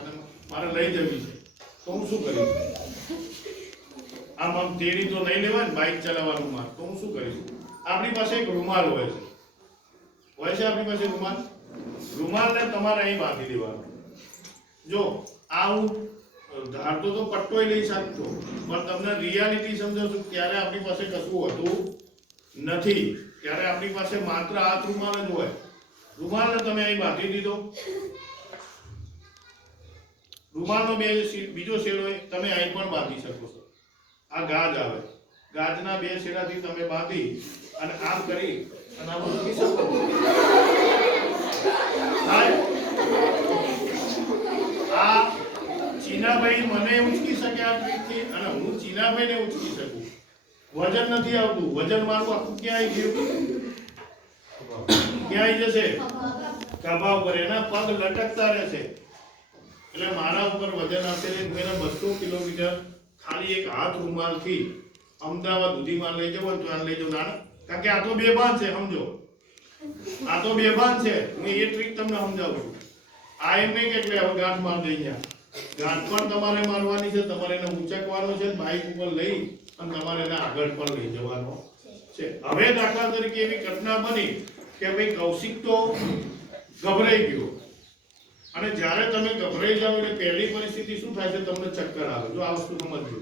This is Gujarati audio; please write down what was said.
અને મારે લઈ જવી છે તો હું શું કરીશ? આમ તેડી તો નહીં લેવાય ને બાઇક ચલાવવાનું માર, તો હું શું કરીશ? આપણી પાસે એક રૂમાલ હોય છે આપણી પાસે રૂમાલને તમારે અહીં બાંધી દેવાનો. જો આ હું ધારતો તો પટ્ટોય લઈ શકતો, પણ તમને રિયાલિટી સમજો છો ત્યારે આપણી પાસે કશું હોતું નથી. ત્યારે આપણી પાસે માત્ર આ રૂમાલ જ હોય. રૂમાલને તમે અહીં બાંધી દીધો. રૂમાલનો બીજો છેડો તમે અહીં પણ બાંધી શકો છો. આ ગાજ આવે, ગાજના બે છેડાથી તમે બાંધી અને આમ કરી અને આમ મૂકી શકો. આ ચીનાભાઈ મને ઉચકી શકે આ ટ્રીકથી, અને હું ચીનાભાઈને ઉચકી શકું. વજન નથી આવતું. વજન મારું આખું ક્યાં આવી ગયું? ક્યાં આવી જશે? ખભા ઉપર. એના પગ લટકતા રહેશે. એટલે મારા ઉપર વજન આવશે. હું એને 200 કિલોમીટર ખાલી એક હાથ રૂમાલથી અમદાવાદ સુધીમાં લઈ જવો તો લઈ જવું. કારણ કે આ તો બેભાન છે, સમજો. આ તો બેભાન છે. હું એ ટ્રીક તમને સમજાવું છું. આ એમ નહીં કે હવે ગાંઠ માર દઈ ગયા. ગાંઠ પણ તમારે મારવાની છે. તમારે એને ઊંચકવાનો છે. બાઇક ઉપર લઈ અને તમારે એને આગળ પણ લઈ જવાનો છે. હવે દાખલા તરીકે એવી ઘટના બની કે ભાઈ કૌશિક તો ગભરાઈ ગયો, અને જ્યારે તમે ગભરાઈ જાવ એટલે પહેલી પરિસ્થિતિ શું થાય છે? તમને ચક્કર આવે. જો આ વસ્તુ સમજજો.